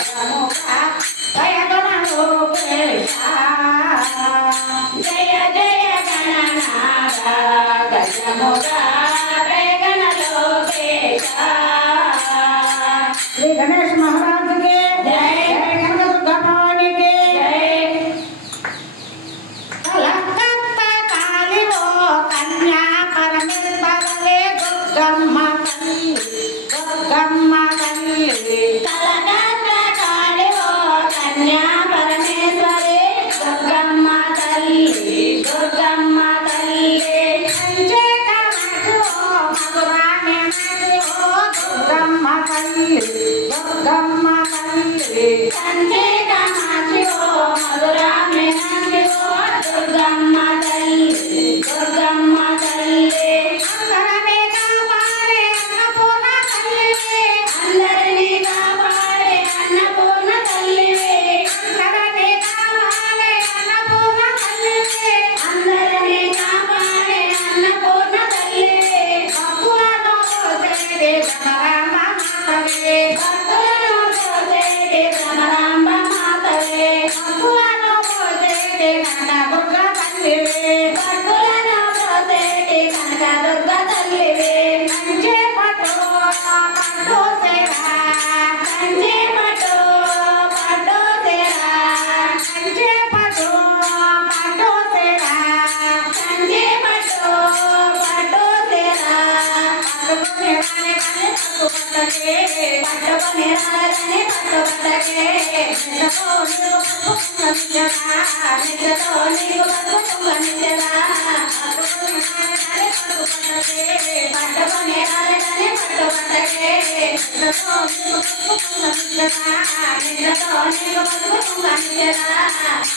గజముగా భయగణలోకేశ జయ జయ గణనాథ గజముగా భయగణలోకేశ శ్రీ గణేష్ మహారాజ్ కి జై కనకదుర్గా భవాని కి జై కలకత్తా కాళిలో కన్యా పరమేశ్వరలే దుర్గమ్మ తల్లి దుర్గమ్మ తల్లి కలకత్తా కాళిలో కన్యా పరమేశ్వరి దుర్గమ్మ తల్లి దుర్గమ్మ తల్లి సంజే కామాక్షో మధురామే నాటిలో దుర్గమ్మ తల్లి దుర్గమ్మ తల్లి సంజే కామాక్షో మధురామే నాటిలో దుర్గమ్మ తల్లి దుర్గమ్మ తల్లి అందరినీ కాపాడే అన్నపూర్ణ తల్లివే అందరినీ కాపాడే అన్నపూర్ణ తల్లివే అందరినీ కాపాడే అన్నపూర్ణ తల్లివే అందరినీ కాపాడే అన్నపూర్ణ తల్లివే భక్తులను చేసే భ్రమరాంబ మాతవే భక్తులను చేసే భ్రమరాంబ మాతవే భక్తులను చేసే కనకదుర్గా తల్లివే భక్తులను చేసే కనకదుర్గా తల్లివే కంచే పట్టు పట్టు సేరా కంచే పట్టు పట్టు సేరా కంచే పట్టు పట్టు సేరా కంచే పట్టు పట్టు సేరా పట్టుకుని రాని కానీ పట్టుబట్టకే పట్టుకుని రాని పట్టుబట్టకే నిజతో నీకు పట్టుకున్నదా నిజతో నీకు పట్టుకున్నదా పట్టుకుని రాని పట్టుబట్టకే పట్టుకుని రాని పట్టుబట్టకే నిజతో నీకు పట్టుకున్నదా నిజతో నీకు పట్టుకున్నదా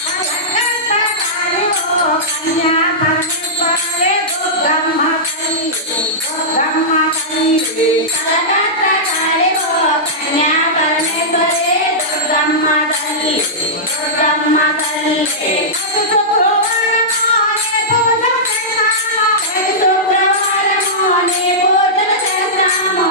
కలకత్తా కాళిలో కన్యా పరమేశ్వరే దుర్గమ్మ తల్లి దుర్గమ్మ తల్లి కలకత్తా కాళిలో కన్యా పరమేశ్వరే దుర్గమ్మ తల్లి దుర్గమ్మ తల్లి ప్రతి శుక్రవారము నీ పూజలు చేస్తాము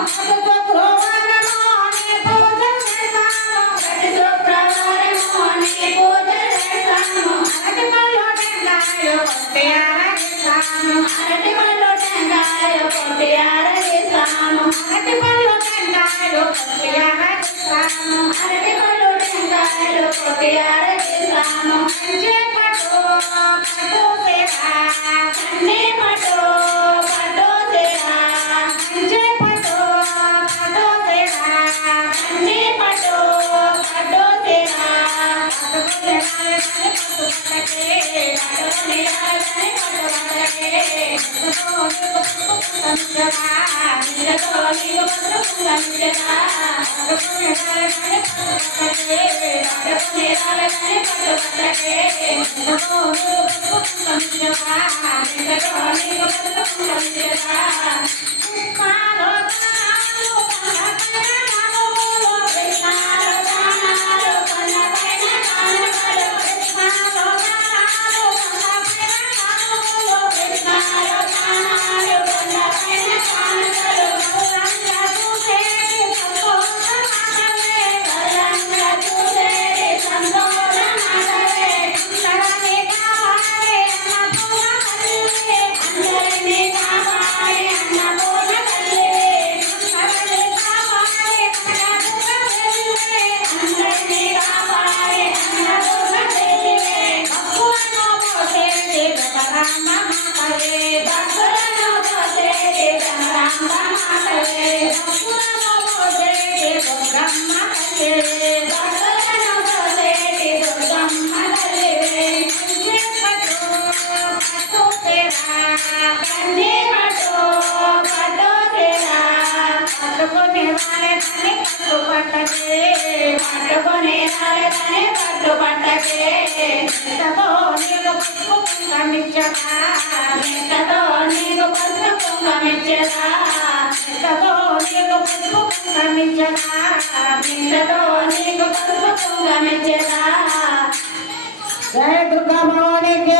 ప్రతి శుక్రవారము నీ పూజలు చేస్తాము అరటి పళ్ళు టెంకాయలు కొట్టి ఆరగిస్తాము అరటి పళ్ళు టెంకాయలు కొట్టి ఆరగిస్తాము అరటి పళ్ళు టెంకాయలు కొట్టి ఆరగిస్తాము అరటి పళ్ళు టెంకాయలు కొట్టి ఆరగిస్తాము కంచే పట్టు పట్టు సేరా కంచే పట్టు పట్టు సేరా కంచే పట్టు పట్టు సేరా కంచే పట్టు పట్టు సేరా పట్టుకుని రాని పట్టుబట్టకే పట్టుకుని రాని పట్టుబట్టకే నిజతో నీకు పట్టుకున్నదా నిజతో నీకు పట్టుకున్నదా పట్టుకుని రాని పట్టుబట్టకే పట్టుకుని రాని పట్టుబట్టకే నిజతో నీకు పట్టుకున్నదా నిజతో నీకు పట్టుకున్నదా కృష్ణాలో గానాలు కన్నపైన గానములు కృష్ణాలో గానాలు కన్నపైన గానములు కృష్ణాలో గానాలు కన్నపైన గానములు కృష్ణాలో గానాలు కన్నపైన గానములు కళ్ళంగా చూసేటి సంతోష మాటలే కళ్ళంగా చూసేటి సంతోష మాటలే అందరినీ కాపాడే అన్నపూర్ణ తల్లివే అందరినీ కాపాడే అన్నపూర్ణ తల్లివే అందరినీ కాపాడే కనకదుర్గా తల్లివే అందరినీ కాపాడే అన్నపూర్ణ తల్లివే భక్తులను పోసేటి భ్రమరాంబ మాతవే భక్తులను పోసేటి భ్రమరాంబ మాతవే భక్తులను పోసేటి దుర్గమ్మ తల్లివే భక్తులను పోసేటి దుర్గమ్మ తల్లివే కంచే పట్టు పట్టు సేరా కంచే పట్టు పట్టు సేరా పట్టుకుని రాలేదని పట్టుబట్టకే పట్టుకుని రాలేదని పట్టుబట్టకే నిజతో నీకు పసుపు కుంకమిచ్చదా నిజతో నీకు పసుపు కుంకమిచ్చదా నిజతో నీకు పసుపు కుంకమిచ్చదా నిజతో నీకు పసుపు కుంకమిచ్చదా జయ దుర్గా భవానికి